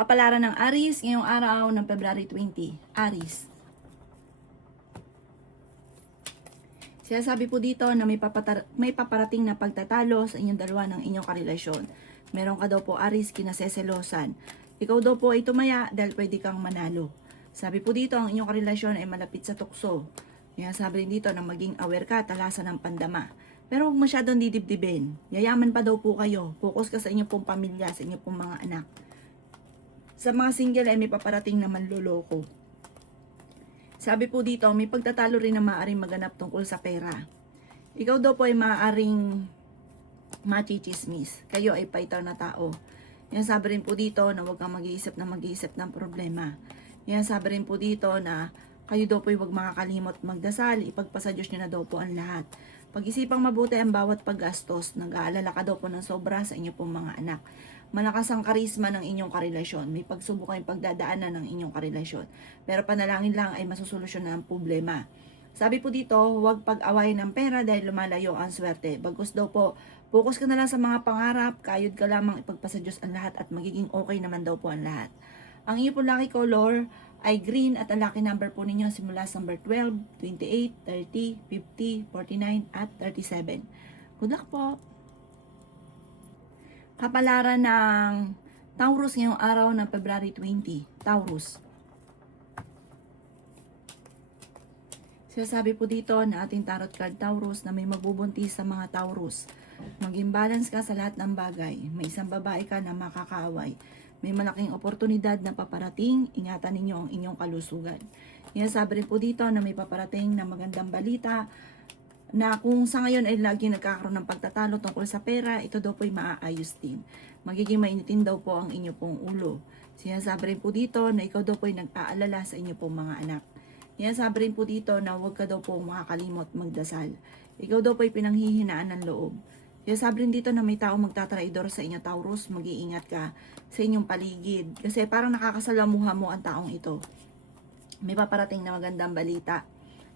Kapalaran ng Aries ngayong araw ng February 20. Aries. Sinasabi po dito na may paparating na pagtatalo sa inyong dalawa ng inyong karelasyon. Meron ka daw po Aries kinaseselosan. Ikaw daw po ay tumaya dahil pwede kang manalo. Sabi po dito ang inyong karelasyon ay malapit sa tukso. Kaya sabi rin dito na maging aware ka, talasan ng pandama. Pero huwag masyadong didibdibin. Yayaman pa daw po kayo. Focus ka sa inyong pong pamilya, sa inyong pong mga anak. Sa mga single ay may paparating na manloloko. Sabi po dito, may pagtatalo rin na maaaring maganap tungkol sa pera. Ikaw daw po ay maaaring machichismis. Kayo ay fighter na tao. Yan sabi rin po dito na huwag kang mag-iisip ng problema. Yan sabi rin po dito na kayo daw po ay huwag makakalimot magdasal. Ipagpasa Diyos nyo na daw po ang lahat. Pag-isipang mabuti ang bawat paggastos. Nag-aalala ka daw po ng sobra sa inyo pong mga anak. Malakas ang karisma ng inyong karelasyon. May pagsubok kayong pagdadaanan ng inyong karelasyon. Pero panalangin lang ay masusolusyonan ang problema. Sabi po dito, huwag pag-away ng pera dahil lumalayo ang swerte. Bagkus daw po, focus ka na lang sa mga pangarap, kayod ka lamang ipagpasa Diyos ang lahat at magiging okay naman daw po ang lahat. Ang iyo po lucky color ay green at ang lucky number po ninyo simula sa number 12, 28, 30, 50, 49 at 37. Good luck po! Kapalaran ng Taurus ngayong araw ng February 20. Taurus. Sinasabi po dito na ating tarot card Taurus na may magbubuntis sa mga Taurus. Maging balance ka sa lahat ng bagay. May isang babae ka na makakaaway. May malaking oportunidad na paparating. Ingatan ninyo ang inyong kalusugan. Sinasabi rin po dito na may paparating na magandang balita na kung sa ngayon ay lagi nagkakaroon ng pagtatalo tungkol sa pera, ito daw po ay maaayos din. Magiging mainitin daw po ang inyo pong ulo. Sinasabi rin po dito na ikaw daw po ay nag-aalala sa inyo pong mga anak. Sinasabi rin po dito na huwag ka daw po makakalimot magdasal. Ikaw daw po ay pinanghihinaan ng loob. Sinasabi rin dito na may tao magtatraidor sa inyo Taurus, mag-iingat ka sa inyong paligid. Kasi parang nakakasalamuha mo ang taong ito. May paparating na magandang balita.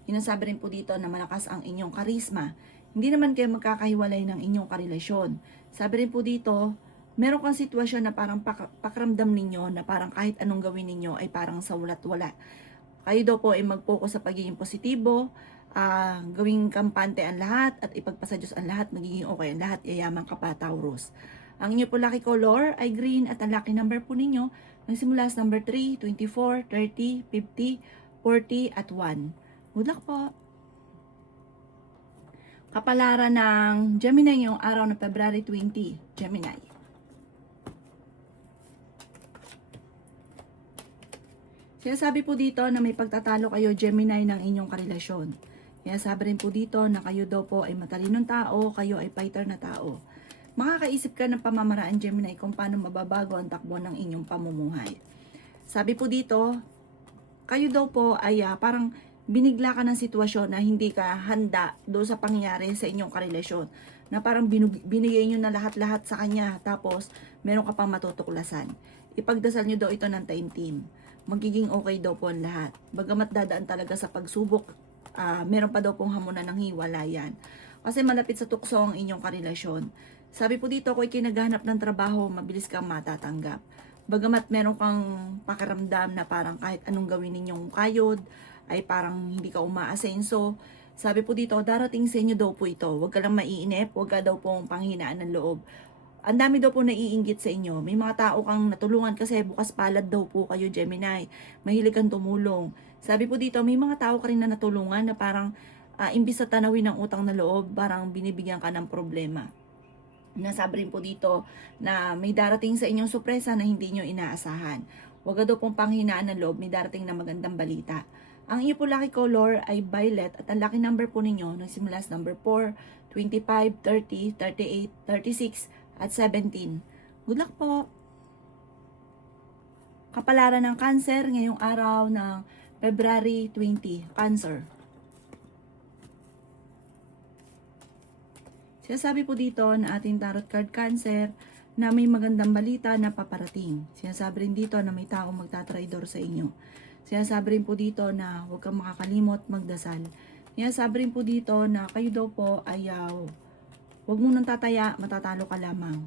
Sinasabi rin po dito na malakas ang inyong karisma. Hindi naman kayo magkakahiwalay ng inyong karelasyon. Sabi rin po dito, meron kang sitwasyon na parang pakiramdam ninyo na parang kahit anong gawin ninyo ay parang sa walat-wala. Kayo daw po ay mag-focus sa pagiging positibo, gawing kampante ang lahat at ipagpasa Diyos ang lahat, magiging okay ang lahat, yayaman ka pa Taurus. Ang inyo po lucky color ay green at ang lucky number po ninyo nagsimula sa number 3, 24, 30, 50, 40 at 1. Good luck po! Kapalaran ng Gemini ngayong araw ng February 20. Gemini. Sinasabi po dito na may pagtatalo kayo Gemini ng inyong karelasyon. Sinasabi rin po dito na kayo daw po ay matalinong tao, kayo ay fighter na tao. Makakaisip ka ng pamamaraan Gemini kung paano mababago ang takbo ng inyong pamumuhay. Sabi po dito, kayo daw po ay parang binigla ka ng sitwasyon na hindi ka handa doon sa pangyayari sa inyong karelasyon. Na parang binigay nyo na lahat-lahat sa kanya tapos meron ka pang matutuklasan. Ipagdasal nyo daw ito ng taimtim. Magiging okay daw po ang lahat. Bagamat dadaan talaga sa pagsubok, meron pa daw pong hamunan ng hiwalayan. Kasi malapit sa tukso ang inyong karelasyon. Sabi po dito, kung kinaghanap ng trabaho, mabilis kang matatanggap. Bagamat meron kang pakiramdam na parang kahit anong gawin ninyong kayod, ay parang hindi ka umaasenso. Sabi po dito, darating sa inyo daw po ito. Huwag ka lang maiinip, huwag ka daw pong panghinaan ng loob. Ang dami daw po naiinggit sa inyo. May mga tao kang natulungan kasi bukas palad daw po kayo Gemini. Mahilig kang tumulong. Sabi po dito, may mga tao ka rin na natulungan na parang imbis na tanawin ng utang na loob, parang binibigyan ka ng problema. Nasabi rin po dito na may darating sa inyong sorpresa na hindi nyo inaasahan. Huwag ka daw pong panghinaan ng loob, may darating na magandang balita. Ang iyo po lucky color ay violet at ang lucky number po ninyo nagsimula sa number 4, 25, 30, 38, 36 at 17. Good luck po! Kapalaran ng Cancer ngayong araw ng February 20. Cancer. Sinasabi po dito na ating tarot card Cancer na may magandang balita na paparating. Sinasabi rin dito na may taong magtatraidor sa inyo. Sinasabi rin po dito na huwag kang makakalimot magdasal. Sinasabi rin po dito na kayo daw po ay huwag mo nang tataya, matatalo ka lamang.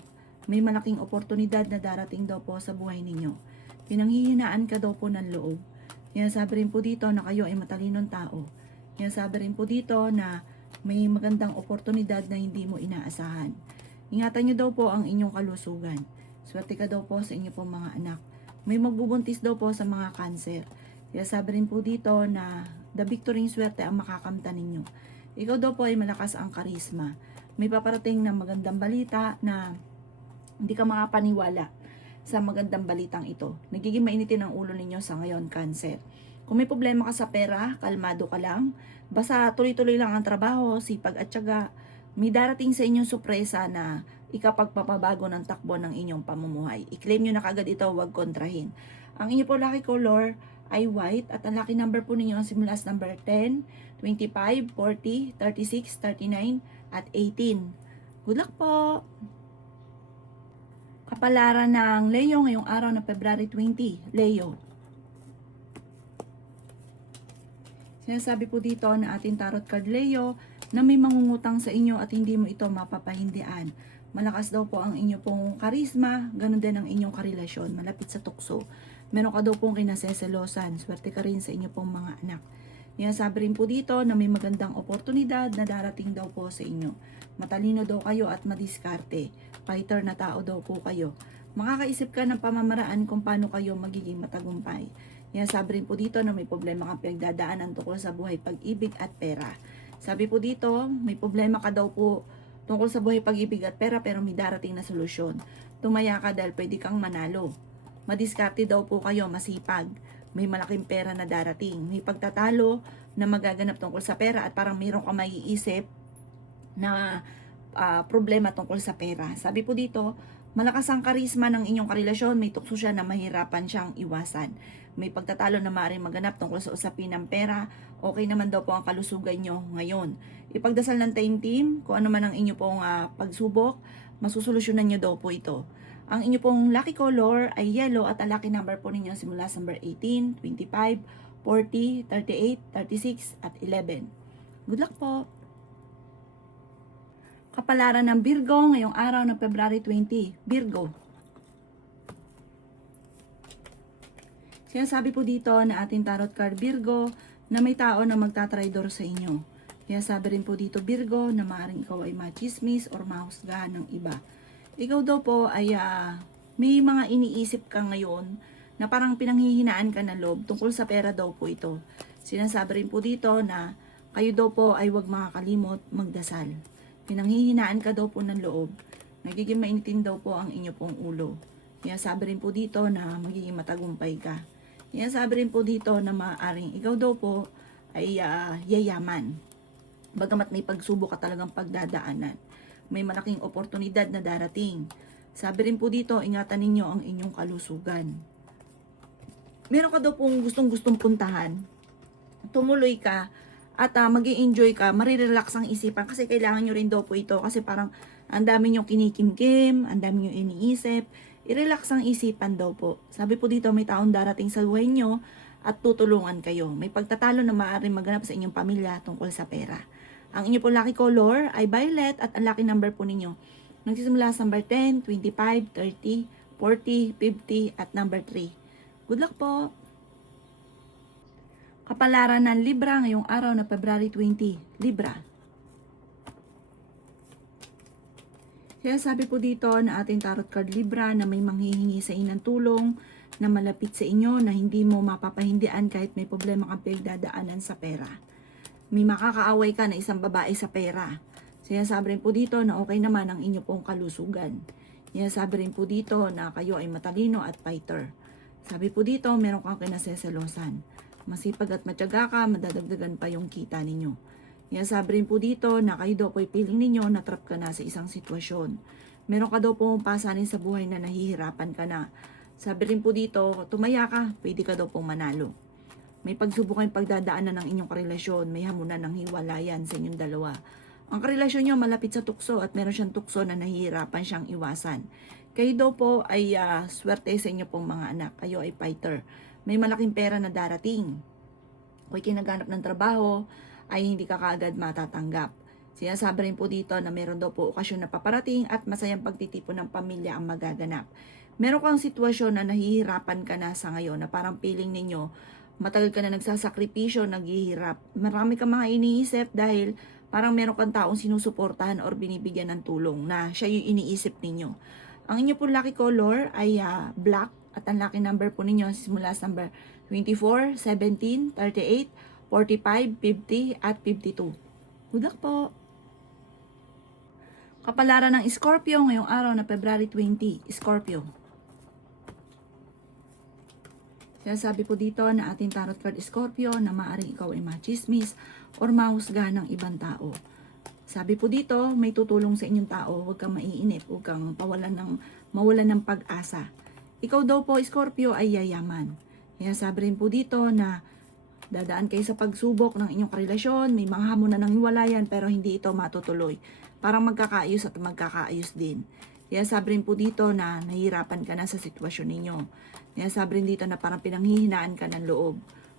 May malaking oportunidad na darating daw po sa buhay ninyo. Pinanghihinaan ka daw po ng loob. Sinasabi rin po dito na kayo ay matalinong tao. Sinasabi rin po dito na may magandang oportunidad na hindi mo inaasahan. Ingatan nyo daw po ang inyong kalusugan. Swerte ka daw po sa inyo pong mga anak. May magbubuntis daw po sa mga cancer. Sinasabi rin po dito na the victory swerte ang makakamtan ninyo. Ikaw daw po ay malakas ang karisma. May paparating na magandang balita na hindi ka makapaniwala sa magandang balitang ito. Nagiging mainitin ang ulo ninyo sa ngayon, Cancer. Kung may problema ka sa pera, kalmado ka lang. Basta tuloy-tuloy lang ang trabaho, sipag at tiyaga. May darating sa inyong sorpresa na ikapagpapabago ng takbo ng inyong pamumuhay. I-claim nyo na kagad ito, huwag kontrahin. Ang inyo po lucky color ay white at ang lucky number po ninyo ang simula sa number 10, 25, 40, 36, 39 at 18. Good luck po! Kapalaran ng Leo ngayong araw ng February 20, Leo. Sinasabi po dito na ating tarot card Leo na may mangungutang sa inyo at hindi mo ito mapapahindian. Malakas daw po ang inyo pong karisma, ganun din ang inyong karelasyon, malapit sa tukso. Meron ka daw pong kinaseselosan, swerte ka rin sa inyo pong mga anak. Sinasabi rin po dito na may magandang oportunidad na darating daw po sa inyo. Matalino daw kayo at madiskarte. Fighter na tao daw po kayo. Makakaisip ka ng pamamaraan kung paano kayo magiging matagumpay. Sabi rin po dito na may problema kang pinagdadaanan tungkol sa buhay, pag-ibig at pera. Sabi po dito, may problema ka daw po tungkol sa buhay, pag-ibig at pera pero may darating na solusyon. Tumaya ka dahil pwede kang manalo. Madiskarte daw po kayo, masipag. May malaking pera na darating. May pagtatalo na magaganap tungkol sa pera at parang mayroon ka maiisip na problema tungkol sa pera. Sabi po dito, malakas ang karisma ng inyong karelasyon, may tukso siya na mahirapan siyang iwasan. May pagtatalo na maaaring maganap tungkol sa usapin ng pera, okay naman daw po ang kalusugan nyo ngayon. Ipagdasal ng team, kung ano man ang inyo pong pagsubok, masusolusyonan nyo daw po ito. Ang inyo pong lucky color ay yellow at ang lucky number po ninyo simula sa number 18, 25, 40, 38, 36 at 11. Good luck po! Kapalaran ng Virgo ngayong araw ng February 20. Virgo. Sinasabi po dito na ating tarot card Virgo na may tao na magtatraidor sa inyo. Sinasabi rin po dito Virgo na maaaring ikaw ay machismis or mahusgahan ng iba. Ikaw daw po ay may mga iniisip ka ngayon na parang pinanghihinaan ka na loob tungkol sa pera daw po ito. Sinasabi rin po dito na kayo daw po ay huwag makakalimot magdasal. Pinanghihinaan ka daw po ng loob. Nagiging mainitin daw po ang inyo pong ulo. Sabi rin po dito na magiging matagumpay ka. Sabi rin po dito na maaaring ikaw daw po ay yayaman. Bagamat may pagsubok ka talagang pagdadaanan. May malaking oportunidad na darating. Sabi rin po dito, ingatan ninyo ang inyong kalusugan. Meron ka daw pong gustong-gustong puntahan. Tumuloy ka. At mag-i-enjoy ka, marirelax ang isipan kasi kailangan nyo rin daw po ito kasi parang ang dami nyo kinikimkim, ang dami nyo iniisip, i-relax ang isipan daw po. Sabi po dito may taong darating sa buhay nyo at tutulungan kayo. May pagtatalo na maaaring maganap sa inyong pamilya tungkol sa pera. Ang inyo po lucky color ay violet at ang lucky number po ninyo nagsisimula sa number 10, 25, 30, 40, 50 at number 3. Good luck po! Kapalaran ng Libra ngayong araw na February 20, Libra. Sabi po dito na ating tarot card Libra na may manghihingi sa inyo ng tulong na malapit sa inyo na hindi mo mapapahindian kahit may problema kang pinagdadaanan sa pera. May makakaaway ka na isang babae sa pera. Sabi rin po dito na okay naman ang inyo pong kalusugan. Sabi rin po dito na kayo ay matalino at fighter. Sabi po dito meron kang kinaseselosan. Masipag at matyaga ka, madadagdagan pa yung kita ninyo. Sabi rin po dito na kayo daw po piling ninyo na trap ka na sa isang sitwasyon. Meron ka daw pong pasanin sa buhay na nahihirapan ka na. Sabi rin po dito, tumaya ka, pwede ka daw pong manalo. May pagsubok kayong pagdadaanan ng inyong karelasyon, may hamunan ng hiwalayan sa inyong dalawa. Ang karelasyon nyo malapit sa tukso at meron siyang tukso na nahihirapan siyang iwasan. Kayo daw po ay swerte sa inyo pong mga anak. Kayo ay fighter. May malaking pera na darating. Kung kinaganap ng trabaho, ay hindi ka kaagad matatanggap. Sinasabi rin po dito na meron daw po okasyon na paparating at masayang pagtitipon ng pamilya ang magaganap. Meron kang sitwasyon na nahihirapan ka na sa ngayon na parang feeling ninyo, matagal ka na nagsasakripisyo, naghihirap. Marami kang mga iniisip dahil parang meron kang taong sinusuportahan or binibigyan ng tulong na siya yung iniisip ninyo. Ang inyo pong lucky color ay black at ang lucky number po ninyo simula sa number 24, 17, 38, 45, 50 at 52. Good luck po! Kapalaran ng Scorpio ngayong araw na February 20, Scorpio. Sabi po dito na ating tarot card Scorpio na maaaring ikaw ay machismis or mahusga ng ibang tao. Sabi po dito, may tutulong sa inyong tao, huwag kang maiinip, huwag kang mawalan ng pag-asa. Ikaw daw po Scorpio ay yayaman. Kaya sabi rin po dito na dadaan kayo sa pagsubok ng inyong karelasyon, may mga hamon na ng hiwalayan pero hindi ito matutuloy. Parang magkakaayos at magkakaayos din. Kaya sabi rin po dito na nahihirapan ka na sa sitwasyon ninyo. Kaya sabi rin dito na parang pinanghihinaan ka ng loob.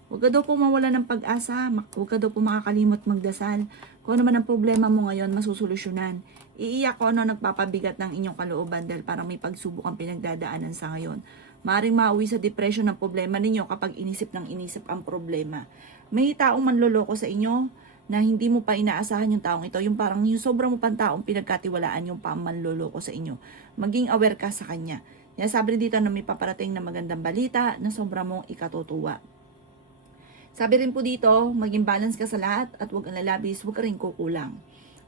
Huwag ka daw po mawala ng pag-asa, huwag ka daw po makakalimot magdasal. Kung ano man ang problema mo ngayon, masusolusyonan. Iiyak ko ano nagpapabigat ng inyong kalooban dahil parang may pagsubok ang pinagdadaanan sa ngayon. Maaring mauwi sa depression ng problema ninyo kapag inisip ng inisip ang problema. May taong manloloko sa inyo na hindi mo pa inaasahan yung taong ito, yung parang yung sobrang mo pang taong pinagkatiwalaan yung manloloko sa inyo. Maging aware ka sa kanya. Kaya sabi rin dito na may paparating na magandang balita na sobrang mong ikatutuwa. Sabi rin po dito, maging balance ka sa lahat at huwag ang lalabis, huwag ka rin kukulang.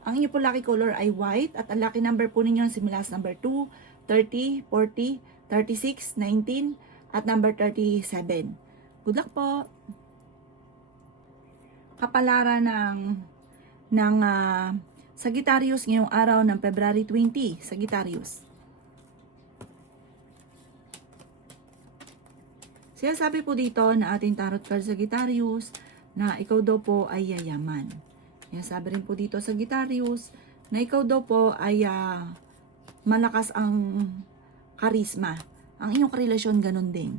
Ang inyo po lucky color ay white at ang lucky number po ninyo simula sa number 2, 30, 40, 36, 19 at number 37. Good luck po! Kapalaran ng Sagittarius ngayong araw ng February 20, Sagittarius. Sabi po dito na ating tarot card Sagittarius na ikaw daw po ay yayaman. Sabi rin po dito Sagittarius na ikaw daw po ay malakas ang karisma. Ang iyong karelasyon ganun din.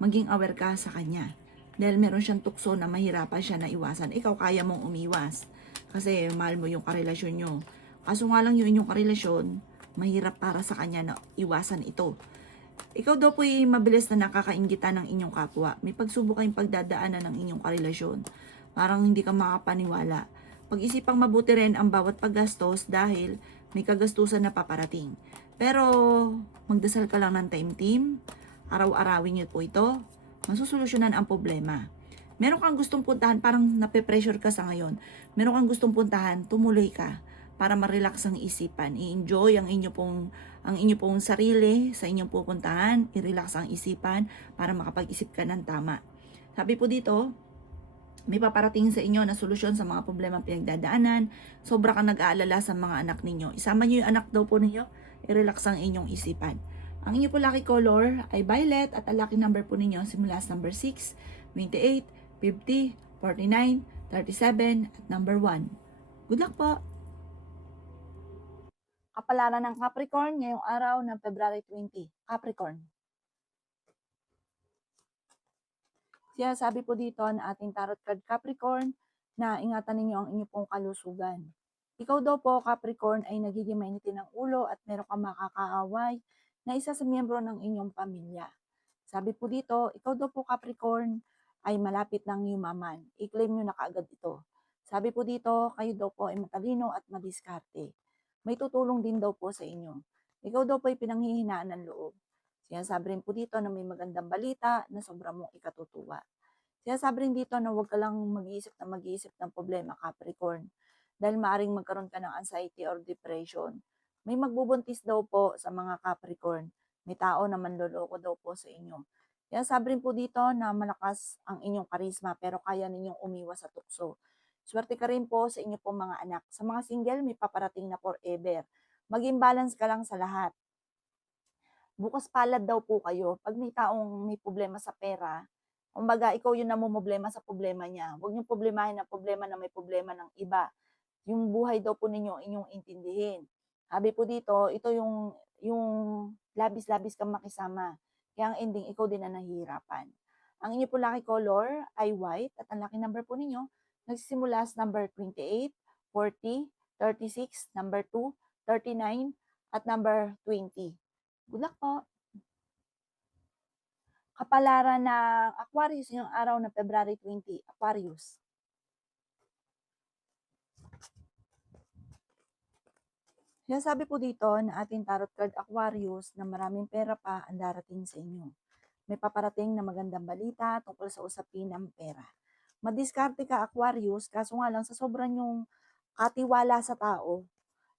Maging aware ka sa kanya. Dahil meron siyang tukso na mahirapan siya na iwasan. Ikaw kaya mong umiwas. Kasi mahal mo yung karelasyon nyo. Kaso nga lang yung inyong karelasyon, mahirap para sa kanya na iwasan ito. Ikaw daw po'y mabilis na nakakainggitan ng inyong kapwa. May pagsubok kayong pagdadaanan ng inyong karelasyon. Parang hindi ka makapaniwala. Pag-isipang mabuti rin ang bawat paggastos dahil may kagastusan na paparating. Pero magdasal ka lang ng time team. Araw-arawin niyo po ito. Masusolusyonan ang problema. Meron kang gustong puntahan, parang nape-pressure ka sa ngayon. Meron kang gustong puntahan, tumuloy ka para ma-relax ang isipan. I-enjoy ang inyo pong sarili sa inyong pupuntahan, i-relax ang isipan para makapag-isip ka ng tama. Sabi po dito, may paparating sa inyo na solusyon sa mga problema pinagdadaanan. Sobra kang nag-aalala sa mga anak ninyo. Isama niyo yung anak daw po ninyo, i-relax ang inyong isipan. Ang inyo po lucky color ay violet at ang lucky number po ninyo simula sa number 6, 28, 50, 49, 37 at number 1. Good luck po! Kapalaran ng Capricorn ngayong araw ng February 20. Capricorn. Sabi po dito na ating tarot card Capricorn na ingatan ninyo ang inyong pong kalusugan. Ikaw daw po Capricorn ay nagiging mainitin ng ulo at meron kang makakaaway na isa sa miyembro ng inyong pamilya. Sabi po dito, ikaw daw po Capricorn ay malapit ng yumaman. I-claim nyo na kaagad ito. Sabi po dito, kayo daw po ay matalino at madiskarte. May tutulong din daw po sa inyo. Ikaw daw po ay pinanghihinaan ng loob. Sabi rin po dito na may magandang balita na sobrang mong ikatutuwa. Sabi rin dito na huwag ka lang mag-iisip ng problema Capricorn dahil maaring magkaroon ka ng anxiety or depression. May magbubuntis daw po sa mga Capricorn. May tao na manloloko daw po sa inyo. Sabi rin po dito na malakas ang inyong karisma pero kaya ninyong umiwas sa tukso. Swerte ka rin po sa inyo pong mga anak. Sa mga single, may paparating na forever. Maging balance ka lang sa lahat. Bukas palad daw po kayo. Pag may taong may problema sa pera, kumbaga ikaw yung namumblema sa problema niya. Huwag niyong problemahin ang problema na may problema ng iba. Yung buhay daw po ninyo inyong intindihin. Sabi po dito, ito yung labis-labis kang makisama. Kaya ang ending, ikaw din na nahihirapan. Ang inyo po lucky color ay white at ang lucky number po ninyo nagsisimula sa number 28, 40, 36, number 2, 39, at number 20. Good luck po! Kapalaran ng Aquarius ngayong araw na February 20, Aquarius. Sinasabi po dito na ating tarot card Aquarius na maraming pera pa ang darating sa inyo. May paparating na magandang balita tungkol sa usapin ng pera. Madiskarte ka Aquarius, kaso nga lang sa sobrang yung katiwala sa tao,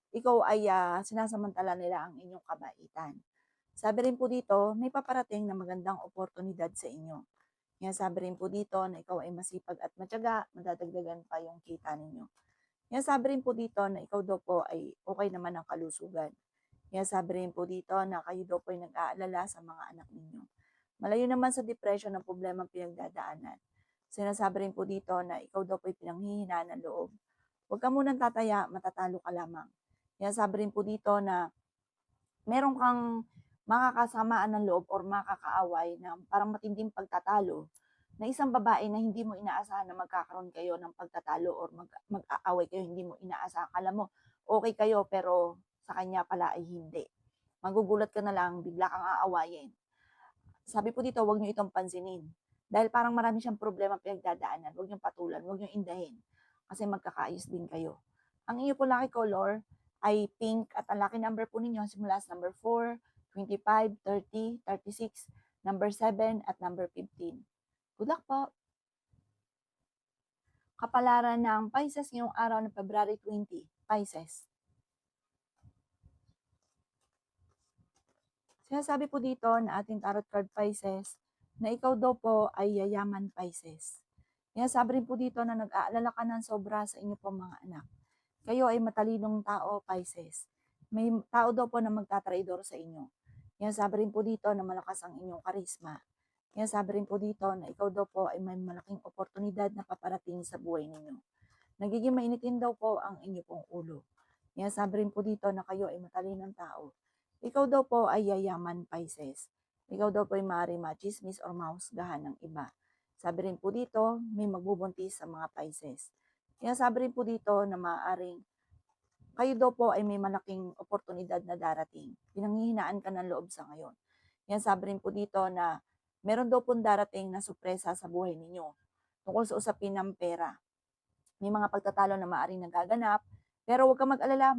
ikaw ay sinasamantala nila ang inyong kabaitan. Sabi rin po dito, may paparating na magandang oportunidad sa inyo. Kaya sabi rin po dito na ikaw ay masipag at matyaga, madadagdagan pa yung kita ninyo. Kaya sabi rin po dito na ikaw daw po ay okay naman ang kalusugan. Kaya sabi rin po dito na kayo daw po ay nag-aalala sa mga anak ninyo. Malayo naman sa depression ng problema pinagdadaanan. Sinasabi rin po dito na ikaw daw po ay pinanghihinaan ng loob. Huwag ka munang tataya, matatalo ka lamang. Kaya sabi rin po dito na meron kang makakasamaan ng loob or makakaaway na parang matinding pagtatalo na isang babae na hindi mo inaasahan na magkakaroon kayo ng pagtatalo or mag-aaway kayo, hindi mo inaasahan. Akala mo, okay kayo, pero sa kanya pala ay hindi. Magugulat ka na lang, bigla kang aawayin. Sabi po dito, huwag nyo itong pansinin. Dahil parang marami siyang problema pinagdadaanan, huwag nyo patulan, huwag nyo indahin. Kasi magkakaayos din kayo. Ang inyo po lucky color ay pink at ang lucky number po ninyo simula sa number 4, 25, 30, 36, number 7 at number 15. Good luck po! Kapalaran ng Pisces ngayong araw ng February 20, Pisces. Sinasabi po dito na ating tarot card Pisces na ikaw daw po ay yayaman Pisces. Sinasabi rin po dito na nag-aalala ka ng sobra sa inyo po mga anak. Kayo ay matalinong tao Pisces. May tao daw po na magtatraidor sa inyo. Sabi rin po dito na malakas ang inyong karisma. Sabi rin po dito na ikaw daw po ay may malaking oportunidad na paparating sa buhay ninyo. Nagiging mainitin daw po ang inyo pong ulo. Sabi rin po dito na kayo ay matalinong tao. Ikaw daw po ay yayaman Pisces. Ikaw daw po ay maaaring machismis or mahusgahan ng iba. Sabi rin po dito, may magbubuntis sa mga Pisces. Sabi rin po dito na maaaring kayo daw po ay may malaking oportunidad na darating. Pinanghihinaan ka ng loob sa ngayon. Sabi rin po dito na meron daw pong darating na sorpresa sa buhay ninyo tungkol sa usapin ng pera. May mga pagtatalo na maaaring nagaganap, pero huwag kang mag-alala,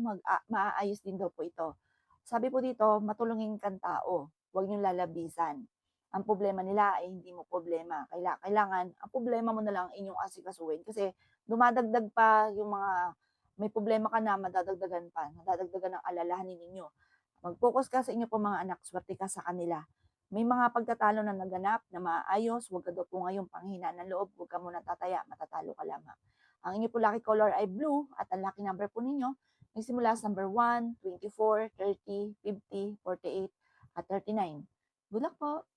maaayos din daw po ito. Sabi po dito, matulungin kang tao, huwag niyong lalabisan. Ang problema nila ay hindi mo problema. Kailangan, ang problema mo na lang inyong asikasuhin kasi dumadagdag pa yung mga may problema ka na, madadagdagan pa, nadadagdagan ng alalahanin ninyo. Mag-focus ka sa inyo po mga anak, swerte ka sa kanila. May mga pagtatalo na naganap na maayos, huwag ka daw po ngayong panghinaan ng loob, huwag ka muna tataya, matatalo ka lamang. Ang inyo po lucky color ay blue at ang lucky number po ninyo ay simula sa number 1, 24, 30, 50, 48 at 39. Good luck po!